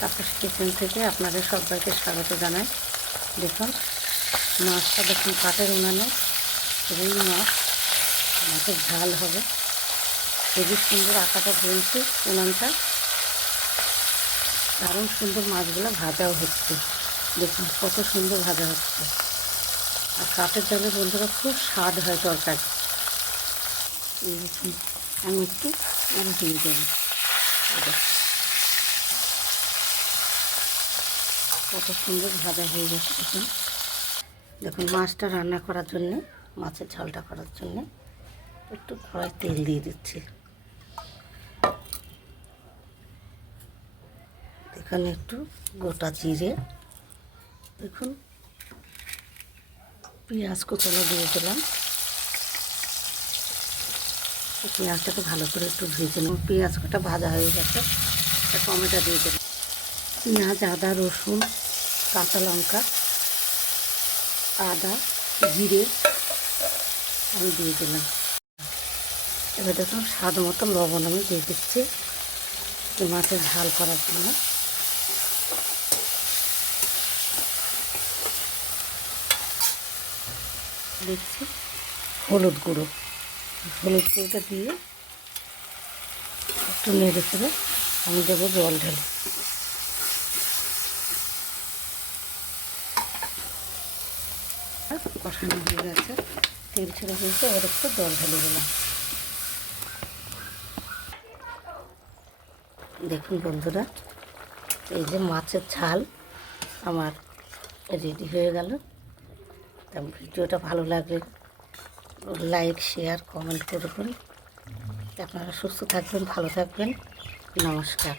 Tapas kitchen থেকে আপনাদের সবাইকে স্বাগত জানাই। দেখুন মাছটা, দেখুন কাঠের উনানে রুই মাছ, মাছের ঝাল হবে। খুবই সুন্দর আকাটা জ্বলছে, উনানটা দারুণ সুন্দর। মাছগুলো ভাজাও হচ্ছে, দেখুন কত সুন্দর ভাজা হচ্ছে। আর কাঠের জালে বন্ধুরা খুব স্বাদ হয় তরকারি। দেখুন আমি একটু উল্টিয়ে দেবো, কত সুন্দর ভাজা হয়ে গেছে। দেখুন দেখুন মাছটা রান্না করার জন্যে, মাছের ঝালটা করার জন্যে একটু কড়াই তেল দিয়ে দিচ্ছি। এখানে একটু গোটা জিরে, দেখুন পেঁয়াজ কুচানো দিয়ে দিলাম। পেঁয়াজটাকে ভালো করে একটু ভেজে নেব। পেঁয়াজ কটা ভাজা হয়ে গেছে, টমেটো দিয়ে দিলাম। পেঁয়াজ, আদা, রসুন, কাঁচা লঙ্কা, আদা, জিরে আমি দিয়ে দিলাম। এবার দেখুন স্বাদ মতো লবণ আমি দিয়ে দিচ্ছি মাছের ঝাল করার জন্য। দিচ্ছি হলুদ গুঁড়োটা দিয়ে একটু নেড়ে ফেলে আমি দেবো জল ঢেলে। কষানো হয়ে গেছে, তেল ছেড়ে দিয়েছে, ওর একটু জল ঢেলে দিলাম। দেখুন বন্ধুরা, এই যে মাছের ঝাল আমার রেডি হয়ে গেল। তা ভিডিওটা ভালো লাগলে লাইক, শেয়ার, কমেন্ট করবেন। আপনারা সুস্থ থাকবেন, ভালো থাকবেন। নমস্কার।